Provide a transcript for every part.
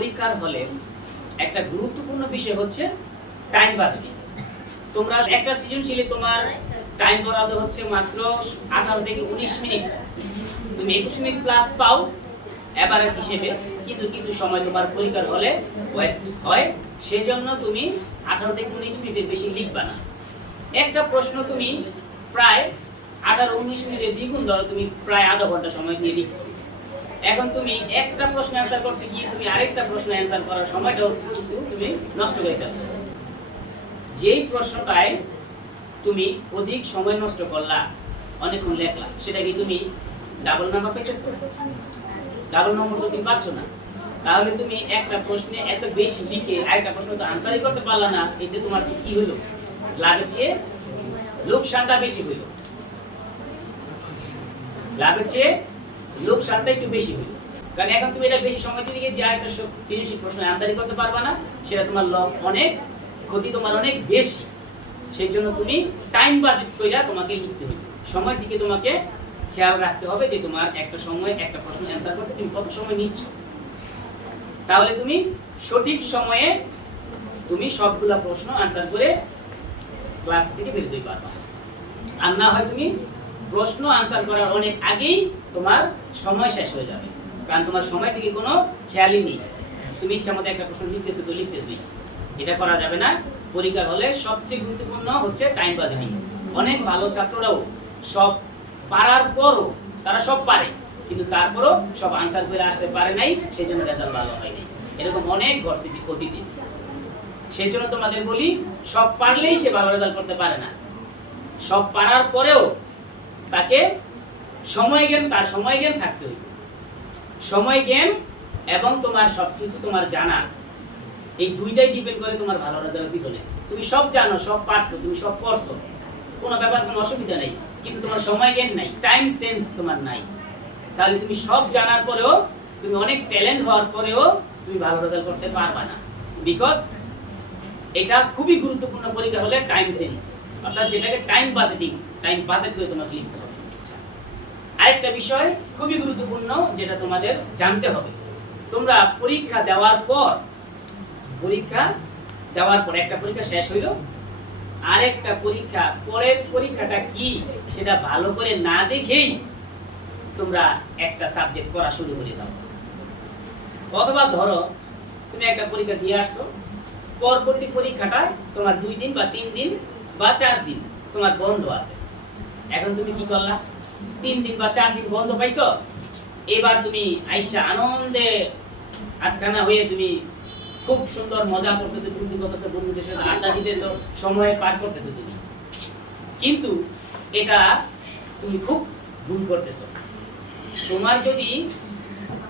পরীক্ষার হলে একটা গুরুত্বপূর্ণ বিষয় হচ্ছে টাইম বাজেটিং। তোমরা একটা সৃজনশীলে তোমার টাইম বরাদ্দ হচ্ছে মাত্র 18 থেকে 19 মিনিট। তুমি 21 মিনিট প্লাস পাও এভারেজ হিসেবে, কিন্তু কিছু সময় তোমার পরীক্ষার হলে ওয়েস্ট হয়, সেজন্য তুমি 18 থেকে 19 মিনিটের বেশি লিখবা না। একটা প্রশ্ন তুমি প্রায় 18-19 মিনিটের দ্বিগুণ ধরো, তুমি প্রায় আধা ঘন্টা সময় দিয়ে লিখছো। এখন তুমি একটা প্রশ্ন অ্যান্সার করতে গিয়ে তুমি আরেকটা প্রশ্ন অ্যান্সার করার সময়টাও কিন্তু তুমি নষ্ট করে ফেলছো। যেই প্রশ্নটায় তুমি অধিক সময় নষ্ট করলা, অনেকক্ষণ লেখলা, সেটা কি তুমি ডাবল নাম্বার পেয়েছো? ডাবল নম্বর তো তুমি পাচ্ছ না। তাহলে তুমি একটা প্রশ্নে এত বেশি লিখে আরেকটা প্রশ্ন তো আনসারই করতে পারলা না, এতে তোমার কি হলো? লাভের চেয়ে লোকসানটা বেশি হইল। লাভের চেয়ে লোকসানটা একটু বেশি হইল, কারণ এখন তুমি এটা বেশি সময় দিয়ে গিয়ে যে আরেকটা সৃজনশীল প্রশ্ন আনসারই করতে পারবা না, সেটা তোমার লস অনেক, ক্ষতি তোমার অনেক বেশি। সেই জন্য তুমি টাইম বাজেট কইরা তোমাকে লিখতে হবে। সময় দিকে তোমাকে খেয়াল রাখতে হবে যে তোমার একটা সময় একটা প্রশ্ন অ্যান্সার করতে তুমি কত সময় নিচ্ছ। তাহলে তুমি সঠিক সময়ে তুমি সবগুলা প্রশ্ন আনসার করে ক্লাস থেকে বের হতে পারবা। আর না হয় তুমি প্রশ্ন আনসার করার অনেক আগেই তোমার সময় শেষ হয়ে যাবে, কারণ তোমার সময় থেকে কোনো খেয়ালই নেই। তুমি ইচ্ছা মতো একটা প্রশ্ন লিখতেছো তো লিখতেছই, এটা করা যাবে না। পরীক্ষার হলে সবচেয়ে গুরুত্বপূর্ণ হচ্ছে টাইম বাজেটিং। অনেক ভালো ছাত্ররাও সব পারার পরও তারা সব পারে, কিন্তু তারপরও সব আনসার করে আসতে পারে নাই, সেই জন্য রেজাল্ট ভালো হয়নি। এরকম অনেক ঘটছে অতীতে। সেই জন্য তোমাদের বলি, সব পারলেই সে ভালো রেজাল্ট করতে পারে না। সব পারার পরেও তাকে তার সময় জ্ঞান থাকতে হবে। সময় জ্ঞান এবং তোমার সবকিছু তোমার জানা, এই দুইটাই ডিপেন্ড করে তোমার ভালো রেজাল্টের পিছনে। তুমি সব জানো, সব পারছো, তুমি সব করছো, কোনো ব্যাপার, কোনো অসুবিধা নেই, কিন্তু তোমার সময় জ্ঞান নাই, টাইম সেন্স তোমার নাই। তাহলে তুমি সব জানার পরেও, তুমি অনেক ট্যালেন্ট হওয়ার পরেও তুমি ভালো রেজাল্ট করতে পারবা না। বিকজ এটা খুবই গুরুত্বপূর্ণ পরীক্ষা হলে টাইম সেন্স, অর্থাৎ যেটাকে টাইম বাজেট করে তোমাকে লিখতে হবে। আরেকটা বিষয় খুবই গুরুত্বপূর্ণ যেটা তোমাদের জানতে হবে, তোমরা পরীক্ষা দেওয়ার পর একটা পরীক্ষা শেষ হইল, আরেকটা পরীক্ষা, পরের পরীক্ষাটা কি সেটা ভালো করে না দেখেই তোমরা একটা সাবজেক্ট পড়া শুরু করে দাও। অথবা ধরো তুমি একটা পরীক্ষা দিয়ে আসছো, পরবর্তী পরীক্ষাটা তোমার 2 দিন বা 3 দিন বা 4 দিন তোমার বন্ধ আছে। এখন তুমি কি করলা? 3 দিন বা 4 দিন বন্ধ পাইছো, এবার তুমি আইসা আনন্দে আটখানা হয়ে তুমি খুব সুন্দর মজা করতেছো, ফুর্তি করতেছো, বন্ধুদের সাথে আড্ডা দিতেছো, সময় পার করতেছো তুমি। কিন্তু এটা তুমি খুব ভুল করতেছো। তোমার যদি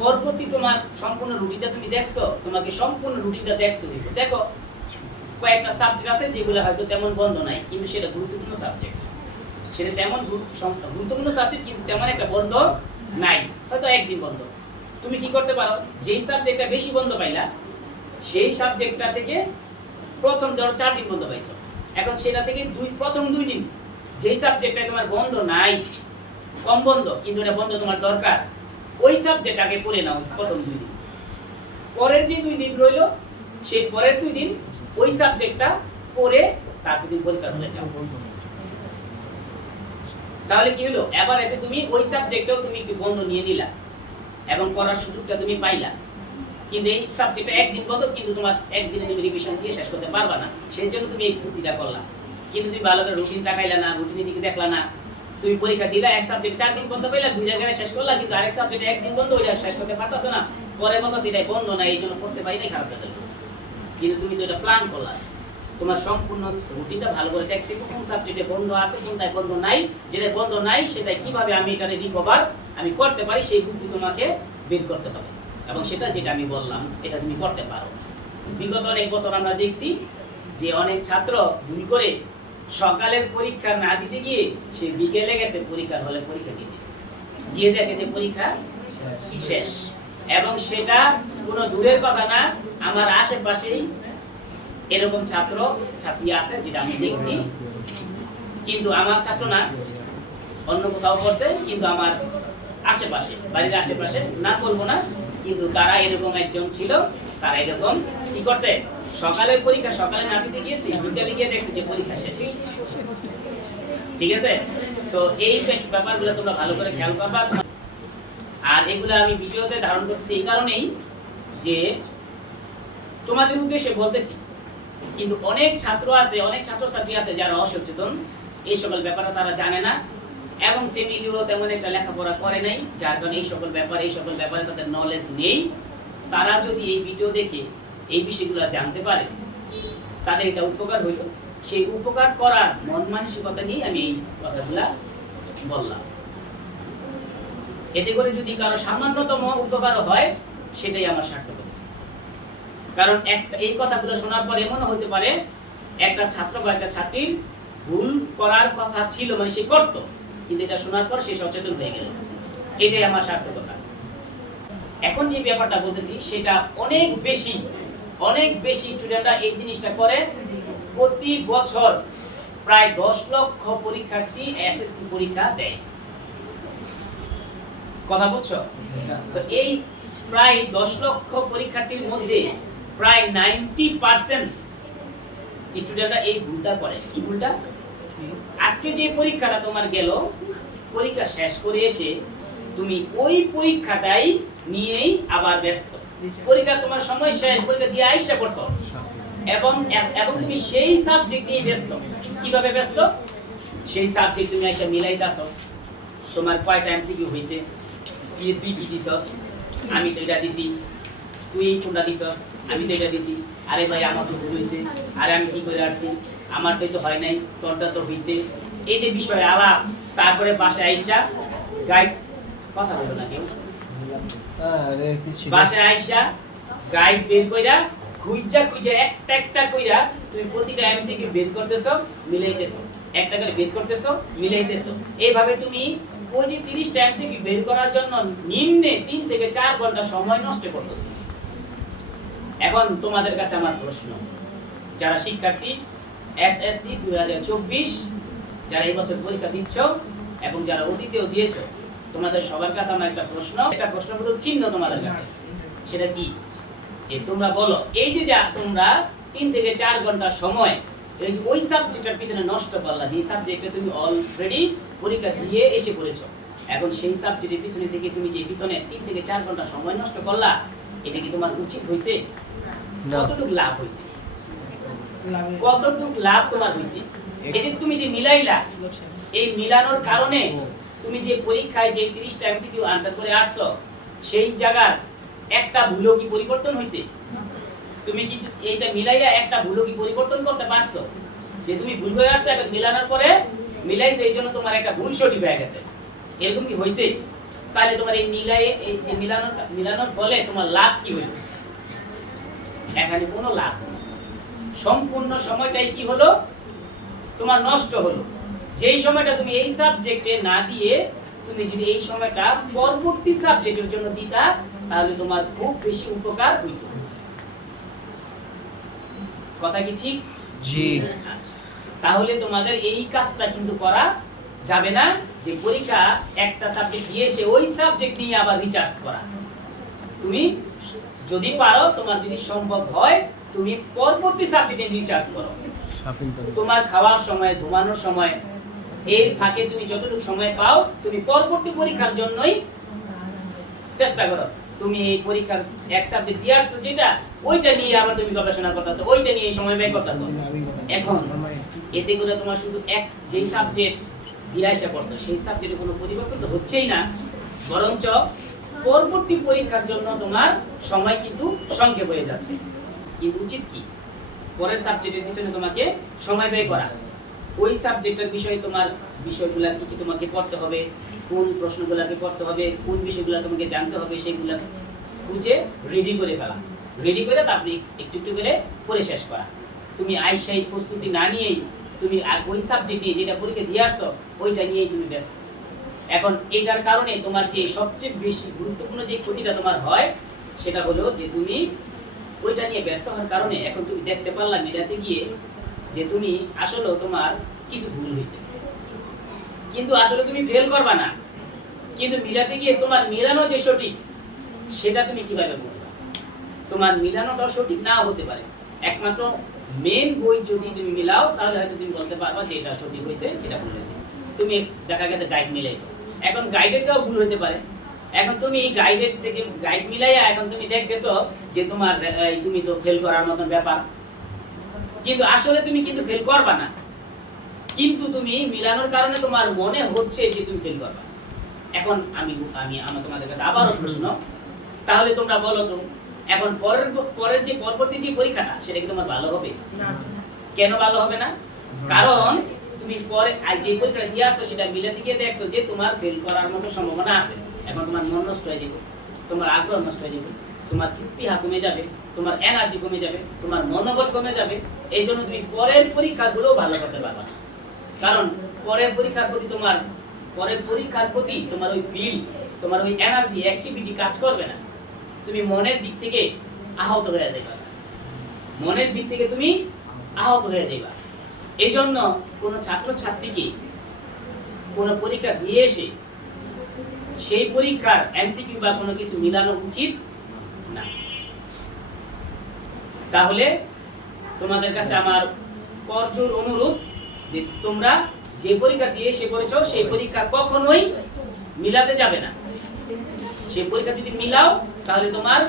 পরবর্তী তোমার সম্পূর্ণ রুটিনটা তুমি দেখছো, তোমাকে সম্পূর্ণ রুটিনটা দেখতে হইব। দেখো কয়েকটা সাবজেক্ট আছে যেগুলো হয়তো তেমন বন্ধ নাই, কিন্তু সেটা গুরুত্বপূর্ণ সাবজেক্ট, সেটা তেমন গুরুত্বপূর্ণ সাবজেক্ট, কিন্তু তেমন একটা বন্ধ নাই, হয়তো একদিন বন্ধ। তুমি কি করতে পারো, যেই সাবজেক্টটা বেশি বন্ধ পাইলা সেই সাবজেক্টটা থেকে প্রথম ধরো 4 দিন বন্ধ পাইছো, এখন সেটা থেকে প্রথম 2 দিন যেই সাবজেক্টটা তোমার বন্ধ নাই, কম বন্ধ কিন্তু এটা বন্ধ তোমার দরকার, ওই সাবজেক্ট আগে পড়ে নাও প্রথম 2 দিন। পরের যে 2 দিন রইল, সেই পরের 2 দিন ওই সাবজেক্টটা পড়ে তারপর দিন পরীক্ষা হলে যাও। তাহলে কি হলো, এবার এসে তুমি ওই সাবজেক্টটাও তুমি একটু বন্ধ নিয়ে নিলা এবং পড়ার সুযোগটা তুমি পাইলা। কিন্তু এই সাবজেক্টটা একদিন বন্ধ, কিন্তু তোমার একদিনে তুমি রিভিশন দিয়ে শেষ করতে পারবা না, সেই জন্য তুমি এই ভর্তিটা করলা। কিন্তু তুমি ভালো করে রুটিন তাকাইলা না, রুটিনের দিকে দেখলা না, তুমি পরীক্ষা দিলা, এক সাবজেক্ট 4 দিন বন্ধ পাইলা, 2 জায়গায় শেষ করলা, কিন্তু আরেক সাবজেক্ট একদিন বন্ধ, ওইটা শেষ করতে পারতাছো না, পরে বলতো এটাই বন্ধ না, এই জন্য পড়তে পারি না, খারাপ রেজাল্ট করছে। কিন্তু তুমি তো এটা প্ল্যান করলা, তোমার সম্পূর্ণ রুটিনটা ভালো করে দেখতে কোন সাবজেক্টে বন্ধ আছে, কোনটায় বন্ধ নাই, যেটা বন্ধ নাই সেটা কিভাবে আমি এটা রিকভার আমি করতে পারি, সেই বুদ্ধি তোমাকে বের করতে হবে। এবং সেটা যেটা আমি বললাম এটা তুমি করতে পারো। বিগত অনেক বছর আমরা দেখছি যে অনেক ছাত্র ভুল করে সকালের পরীক্ষা না দিতে গিয়ে সে বিকেলে গেছে পরীক্ষার হলে পরীক্ষা দিতে, গিয়ে দেখে যে পরীক্ষা শেষ। এবং সেটা কোনো দূরের কথা না, আমার আশেপাশেই এরকম ছাত্র ছাত্রী আছে যেটা আমি দেখছি, কিন্তু আমার ছাত্র না, অন্য কোথাও পড়ছে, কিন্তু আমার আশেপাশে, বাড়ির আশেপাশে, না বলবো না, কিন্তু তারা এরকম একজন ছিল। তারা এরকম কি করছে, সকালের পরীক্ষা সকালে না দিতে গিয়েছে, বিকালে গিয়ে দেখছে যে পরীক্ষা শেষ। ঠিক আছে, তো এই ব্যাপারগুলো তোমরা ভালো করে খেয়াল করবা। আর এগুলো আমি ভিডিওতে ধারণ করতেছি এই কারণেই যে তোমাদের উদ্দেশ্যে বলতেছি, কিন্তু অনেক ছাত্র আছে, অনেক ছাত্রছাত্রী আছে যারা অসচেতন, এই সকল ব্যাপারে তারা জানে না, এবং ফ্যামিলিও তেমন একটা লেখাপড়া করে নাই, যার কারণে এই সকল ব্যাপারে তাদের নলেজ নেই। তারা যদি এই ভিডিও দেখে এই বিষয়গুলো জানতে পারে, তাদের এটা উপকার হইল। সেই উপকার করার মন মানসিকতা নিয়ে আমি এই কথাগুলা বললাম। এতে করে যদি কারো সামান্যতম উপকার হয়, সেটাই আমার সার্থকতা। কারণ এই কথাগুলো শোনার পর এমনও হতে পারে একটা ছাত্র বা একটা ছাত্রীর ভুল করার কথা ছিল, মানে সে করতো, কিন্তু এটা শোনার পর সে সচেতন হয়ে গেল। এটাই আমার সার্থকতা। এখন যে ব্যাপারটা বলতেছি সেটা অনেক বেশি স্টুডেন্টরা এই জিনিসটা করে। প্রতি বছর প্রায় 10 লক্ষ পরীক্ষার্থী এসএসসি পরীক্ষা দেয়। কথা বুঝছো? তো এই প্রায় 10 লক্ষ পরীক্ষার্থীর মধ্যে প্রায় 90% স্টুডেন্টরা এই ভুলটা করে। কি ভুলটা? আজকে যে পরীক্ষাটা তোমার গেল, পরীক্ষা শেষ করে এসে তুমি ওই পরীক্ষাটাই নিয়েই আবার ব্যস্ত। পরীক্ষা তোমার সময় শেষ, পরীক্ষা দিয়ে আইসা পড়ছো, এবং তুমি সেই সাবজেক্ট নিয়ে ব্যস্ত। কিভাবে ব্যস্ত? সেই সাবজেক্ট তুমি আইসা মিলাইতাছো, তোমার কয়টা এমসিকিউ হইছে, তুই কি দিছস, আমি তো এটা দিছি, তুই কোনটা দিছস, আমি তো এটা দিছি, আরে ভাই আমার তো ভুল হইছে, আরে আমি কি করে আসছি, আমার তো হয় নাই, তোরটা তো হইছে। এই যে বিষয় আলাপ, তারপরে বাসায় আইসা গাইড, কথা বলো না কেউ, বাসায় আইসা গাইড বের কইরা খুঁজা একটা কইরা তুমি প্রতিটা এমসিকিউ বের করতেছো, মিলাইতেছো, একটা করে বের করতেছো, মিলাইতেছো। এইভাবে তুমি ওই যে 30টা এমসিকিউ বের করার জন্য নিম্নে 3 থেকে 4 ঘন্টা সময় নষ্ট করতেছো। এখন তোমাদের কাছে আমার প্রশ্ন, যারা শিক্ষার্থী এসএসসি 2024, যারা এই বছর পরীক্ষা দিচ্ছ এবং যারা অতীতেও দিয়েছো, তোমাদের সবার কাছে আমার একটা প্রশ্ন, একটা প্রশ্নবোধক চিহ্ন তোমাদের কাছে। সেটা কি? যে তোমরা বলো, এই যে যা তোমরা 3 থেকে 4 ঘন্টা সময় এই যে ওই সাবজেক্টের পিছনে নষ্ট করলা, যে সাবজেক্টে তুমি অলরেডি পরীক্ষা দিয়ে এসে পড়েছো, এখন সেই সাবজেক্টের পিছনে থেকে তুমি যে পিছনে 3 থেকে 4 ঘন্টা সময় নষ্ট করলা, এটা কি তোমার উচিত হয়েছে? কতটুকু লাভ হয়েছে? কতটুকু লাভ তোমার হয়েছে? এই যে তুমি যে মিলাইলা, এই মিলানোর কারণে তুমি যে পরীক্ষায় যে 30টা এমসিকিউ আনসার করে আসছো, সেই জায়গার একটা ভুলও কি পরিবর্তন হয়েছে? তুমি কি এইটা মিলাইয়া একটা ভুলও কি পরিবর্তন করতে পারছো? যে তুমি ভুল হয়ে আসছো, এখন মিলানোর পরে মিলাইছে, এই জন্য তোমার একটা ভুল সঠিক হয়ে গেছে, এরকম কি হয়েছে? তাহলে তোমার এই এই যে মিলানোর ফলে তোমার লাভ কি হলো? এখানে কোনো লাভ নেই। সম্পূর্ণ সময়টাই কি হলো? তোমার নষ্ট হলো। যেই সময়টা তুমি এই সাবজেক্টে না দিয়ে তুমি যদি এই সময়টা পরবর্তী সাবজেক্টের জন্য দিতা, তাহলে তোমার খুব বেশি উপকার হইত। কথা কি ঠিক? জি। আচ্ছা, তাহলে তোমাদের এই কাজটা কিন্তু করা যাবে না, যে পরীক্ষা একটা সাবজেক্ট দিয়ে এসে ওই সাবজেক্ট নিয়ে আবার রিসার্চ করা। তুমি যদি পারো, তোমার যদি সম্ভব হয়, তুমি পরবর্তী সাবজেক্টে রিসার্চ করো। তোমার খাওয়ার সময়, ঘুমানোর সময়, এর ফাঁকে তুমি যতটুকু সময় পাও, তুমি পরবর্তী পরীক্ষার জন্যই চেষ্টা করো। তুমি এই পরীক্ষার এক সাবজেক্ট দিয়ে আসছো যেটা, ওইটা নিয়ে আবার তুমি গবেষণা করতেছো, ওইটা নিয়ে সময় ব্যয় করতেছো। এখন এতে করে তোমার শুধু যেই সাবজেক্ট দিয়ে আসা পড়তো, সেই সাবজেক্টে কোনো পরিবর্তন তো হচ্ছেই না, বরঞ্চ পরবর্তী পরীক্ষার জন্য তোমার সময় কিন্তু সংক্ষেপ হয়ে যাচ্ছে। কিন্তু উচিত কি? পরের সাবজেক্টের পিছনে তোমাকে সময় ব্যয় করা। ওই সাবজেক্টের বিষয়ে তোমার বিষয়গুলো কি কি তোমাকে পড়তে হবে, কোন প্রশ্নগুলোকে পড়তে হবে, কোন বিষয়গুলো তোমাকে জানতে হবে, সেগুলো খুঁজে রেডি করে ফেলা। রেডি করে তারপরে একটু একটু করে পড়ে শেষ করা। তুমি আইসাই প্রস্তুতি না নিয়েই তুমি ওই সাবজেক্ট নিয়ে যেটা পরীক্ষা দিয়ে আসছো, ওইটা নিয়েই তুমি ব্যস্ত। এখন এটার কারণে তোমার যে সবচেয়ে বেশি গুরুত্বপূর্ণ যে ক্ষতিটা তোমার হয়, সেটা হলো যে তুমি ওইটা নিয়ে ব্যস্ত হওয়ার কারণে এখন তুমি দেখতে পারলা মিলাতে গিয়ে যে তুমি আসলে তোমার কিছু ভুল হয়েছে, কিন্তু আসলে তুমি ফেল করবা না, কিন্তু মিলাতে গিয়ে তোমার মিলানো যে সঠিক সেটা তুমি কিভাবে বুঝবা? তোমার মিলানোটাও সঠিক নাও হতে পারে। একমাত্র মেন বই যদি তুমি মিলাও তাহলে হয়তো তুমি বলতে পারবা যে এটা সঠিক হয়েছে, এটা ভুল হয়েছে। তুমি দেখা গেছে গাইড মিলাইছো, এখন গাইডেরটাও ভুল হতে পারে। এখন তুমি গাইডের থেকে গাইড মিলাইয়া এখন তুমি দেখতেছো যে তোমার তুমি তো ফেল করার মতন ব্যাপার, কিন্তু আসলে তুমি কিন্তু ফেল করবা না, কিন্তু তুমি মিলানোর কারণে তোমার মনে হচ্ছে যে তুমি ফেল করবা। এখন আমার তোমাদের কাছে আবারও প্রশ্ন, তাহলে তোমরা বলো তো এখন পরের যে পরবর্তী যে পরীক্ষাটা সেটা কি তোমার ভালো হবে না? কেন ভালো হবে না? কারণ তুমি পরে যে পরীক্ষাটা দিয়ে আসছো সেটা মিলাতে গিয়ে দেখছো যে তোমার ফেল করার মতো সম্ভাবনা আছে। এখন তোমার মন নষ্ট হয়ে যাবে, তোমার আগ্রহ নষ্ট হয়ে যাবে, তোমার স্পৃহা কমে যাবে, তোমার এনার্জি কমে যাবে, তোমার মনোবল কমে যাবে। এই জন্য তুমি পরের পরীক্ষাগুলো ভালো করতে পারবে না। কারণ পরের পরীক্ষার প্রতি তোমার ওই ফিল, তোমার ওই এনার্জি অ্যাক্টিভিটি কাজ করবে না। তুমি মনের দিক থেকে আহত হয়ে যাবে, মনের দিক থেকে তুমি আহত হয়ে যাবে। এই জন্য কোনো ছাত্রছাত্রীকে কোনো পরীক্ষা দিয়ে এসে সেই পরীক্ষার এমসিকিউ বা কোনো কিছু মিলানো উচিত না। তাহলে তোমাদের কাছে আমার করজোর অনুরোধ যে তোমরা যে পরীক্ষা দিয়ে এসে পড়েছো সেই পরীক্ষা কখনোই মিলাতে যাবে না। সেই পরীক্ষা যদি মিলাও তাহলে তোমার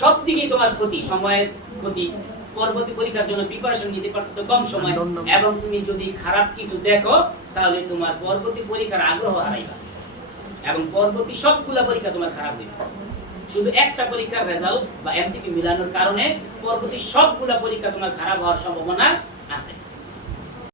সব দিকেই তোমার ক্ষতি, সময়ের ক্ষতি, পরবর্তী পরীক্ষার জন্য প্রিপারেশন নিতে পারতেছো কম সময়, এবং তুমি যদি খারাপ কিছু দেখো তাহলে তোমার পরবর্তী পরীক্ষার আগ্রহ হারাইবা এবং পরবর্তী সবগুলা পরীক্ষা তোমার খারাপ হইবে। শুধু একটা পরীক্ষার রেজাল্ট বা এমসিকিউ মিলানোর কারণে পরবর্তী সবগুলা পরীক্ষা তোমার খারাপ হওয়ার সম্ভাবনা আছে।